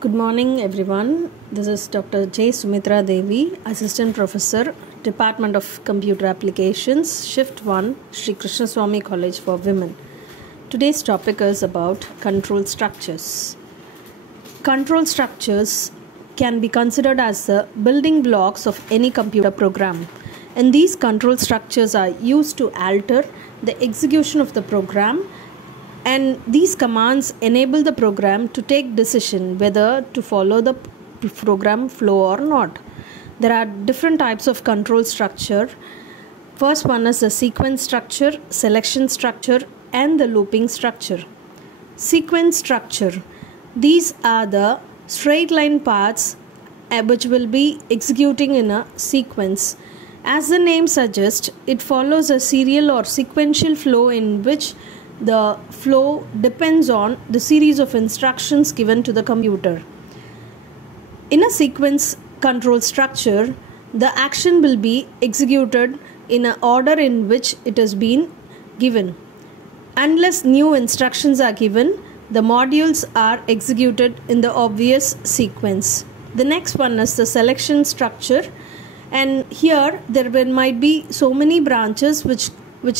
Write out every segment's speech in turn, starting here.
Good morning, everyone. This is Dr. Sumithra Devi, Assistant Professor, Department of Computer Applications, Shift 1, Sri Krishna Swami College for Women. Today's topic is about control structures. Control structures can be considered as the building blocks of any computer program, and these control structures are used to alter the execution of the program, and these commands enable the program to take decision whether to follow the program flow or not. There are different types of control structure. First one is the sequence structure, selection structure, and the looping structure. Sequence structure. These are the straight line paths which will be executing in a sequence. As the name suggests, it follows a serial or sequential flow in which the flow depends on the series of instructions given to the computer. In a sequence control structure, the action will be executed in an order in which it has been given. Unless new instructions are given, the modules are executed in the obvious sequence. The next one is the selection structure, and here there might be so many branches which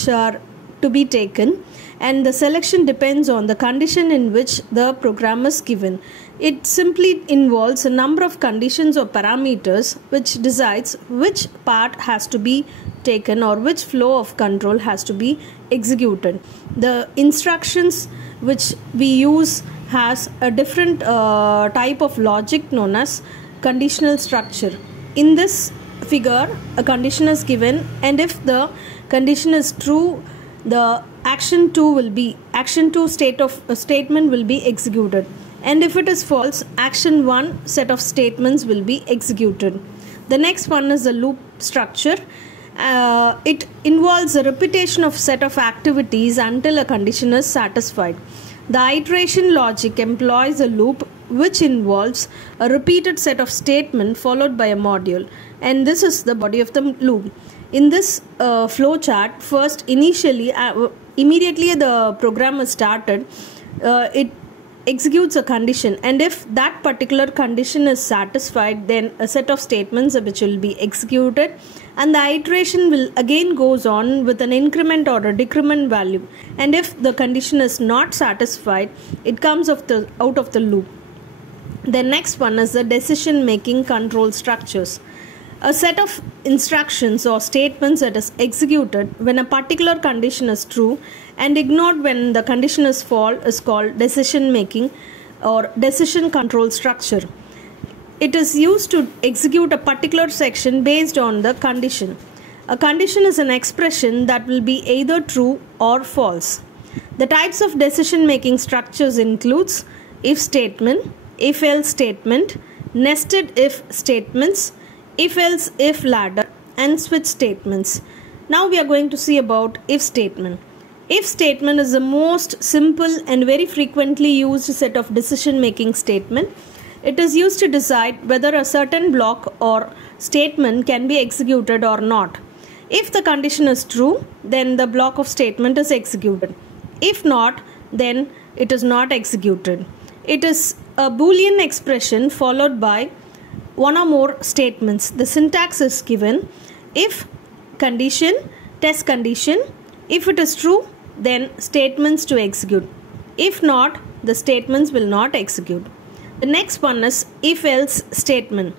are to be taken, and the selection depends on the condition in which the program is given. It simply involves a number of conditions or parameters which decides which part has to be taken or which flow of control has to be executed. The instructions which we use has a different type of logic known as conditional structure. In this figure, a condition is given, and if the condition is true, the action 2 statement will be executed, and if it is false, action 1 set of statements will be executed. The next one is the loop structure. It involves a repetition of set of activities until a condition is satisfied. The iteration logic employs a loop which involves a repeated set of statements followed by a module, and this is the body of the loop. In this flow chart, first immediately the program is started, it executes a condition, and if that particular condition is satisfied, then a set of statements which will be executed, and the iteration will again goes on with an increment or a decrement value, and if the condition is not satisfied, it comes out of the loop. The next one is the decision making control structures. A set of instructions or statements that is executed when a particular condition is true and ignored when the condition is false is called decision making or decision control structure. It is used to execute a particular section based on the condition. A condition is an expression that will be either true or false. The types of decision making structures includes if statement, if else statement, nested if statements, if else if ladder, and switch statements. Now we are going to see about if statement. If statement is the most simple and very frequently used set of decision making statement. It is used to decide whether a certain block or statement can be executed or not. If the condition is true, then the block of statement is executed. If not, then it is not executed. It is a Boolean expression followed by one or more statements. The syntax is given: if condition, test condition. If it is true, then statements to execute. If not, the statements will not execute. The next one is if else statement.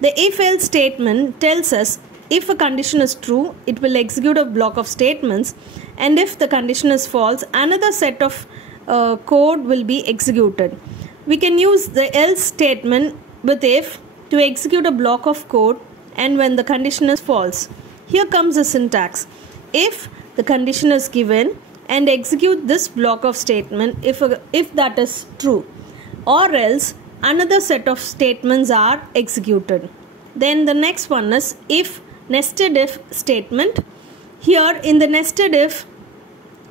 The if else statement tells us if a condition is true, it will execute a block of statements, and if the condition is false, another set of code will be executed. We can use the else statement with if to execute a block of code, and when the condition is false. Here comes the syntax: if the condition is given, and execute this block of statement if that is true, or else another set of statements are executed. Then the next one is if nested if statement. Here in the nested if,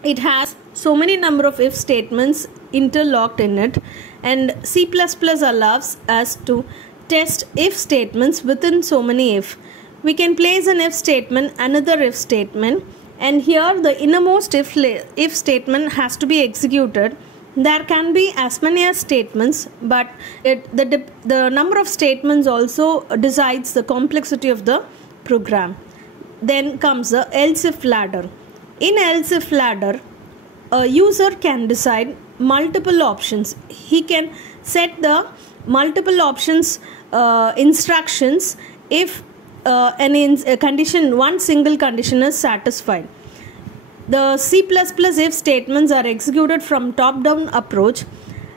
it has so many number of if statements interlocked in it, and C++ allows us to test if statements within so many if. We can place an if statement, another if statement, and here the innermost if statement has to be executed There can be as many as statements, but the number of statements also decides the complexity of the program. Then comes the else if ladder. In else if ladder, a user can decide multiple options. He can set the multiple options instructions if one single condition is satisfied. The C++ if statements are executed from top-down approach.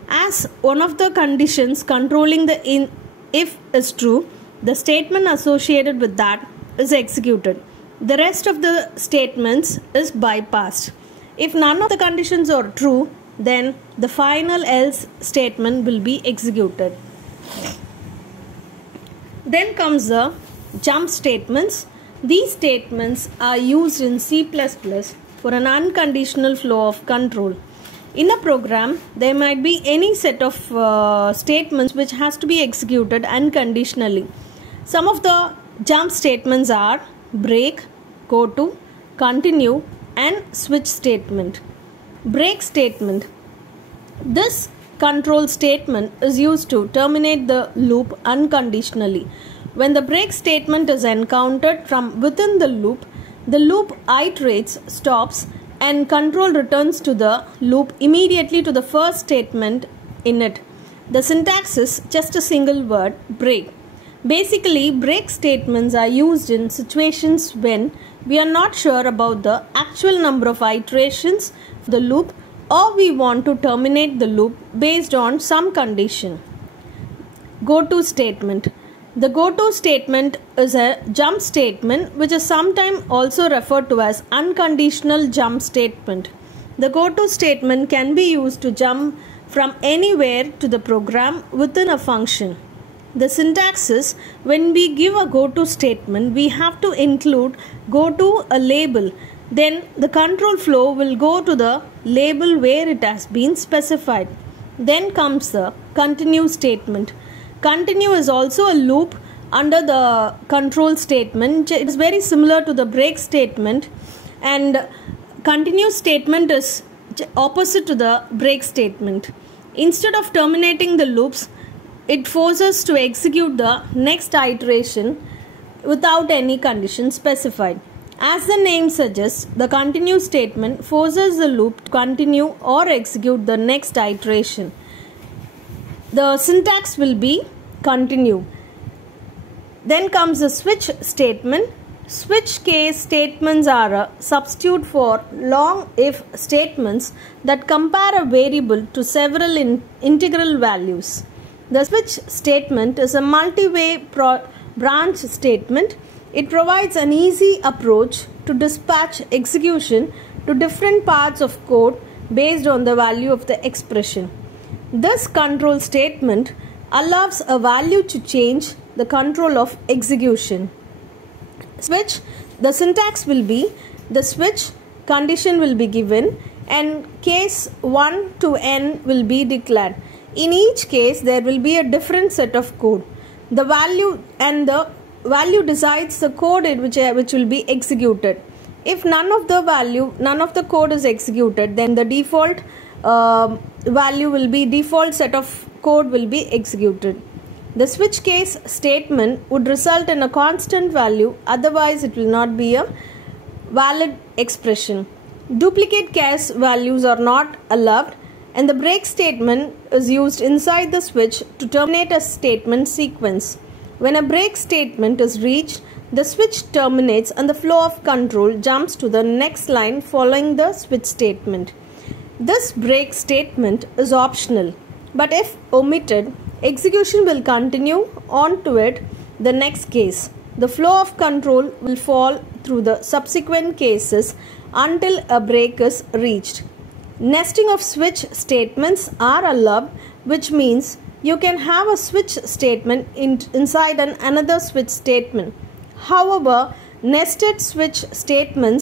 As one of the conditions controlling the if is true, the statement associated with that is executed. The rest of the statements is bypassed. If none of the conditions are true, then the final else statement will be executed. Then comes the jump statements. These statements are used in C++ for an unconditional flow of control. In a program, there might be any set of statements which has to be executed unconditionally. Some of the jump statements are break, GOTO, continue, and switch statement. Break statement. This control statement is used to terminate the loop unconditionally. When the break statement is encountered from within the loop iterates, stops, and control returns to the loop immediately to the first statement in it. The syntax is just a single word, break. Basically, break statements are used in situations when we are not sure about the actual number of iterations of the loop, or we want to terminate the loop based on some condition. GOTO statement. The GOTO statement is a jump statement which is sometimes also referred to as unconditional jump statement. The GOTO statement can be used to jump from anywhere to the program within a function. The syntax is, when we give a GOTO statement, we have to include GOTO a label. Then the control flow will go to the label where it has been specified. Then comes the continue statement. Continue is also a loop under the control statement. It is very similar to the break statement, and continue statement is opposite to the break statement. Instead of terminating the loops, it forces to execute the next iteration without any condition specified. As the name suggests, the continue statement forces the loop to continue or execute the next iteration. The syntax will be continue. Then comes the switch statement. Switch case statements are a substitute for long if statements that compare a variable to several integral values. The switch statement is a multi-way branch statement. It provides an easy approach to dispatch execution to different parts of code based on the value of the expression. This control statement allows a value to change the control of execution. Switch, the syntax will be, the switch condition will be given and case 1 to n will be declared. In each case, there will be a different set of code. The value decides the code which will be executed. If none of the code is executed, then the default default set of code will be executed. The switch case statement would result in a constant value, otherwise it will not be a valid expression. Duplicate case values are not allowed, and the break statement is used inside the switch to terminate a statement sequence. When a break statement is reached, the switch terminates and the flow of control jumps to the next line following the switch statement. This break statement is optional, but if omitted, execution will continue on to it the next case. The flow of control will fall through the subsequent cases until a break is reached. Nesting of switch statements are allowed, which means you can have a switch statement inside another switch statement. However, nested switch statements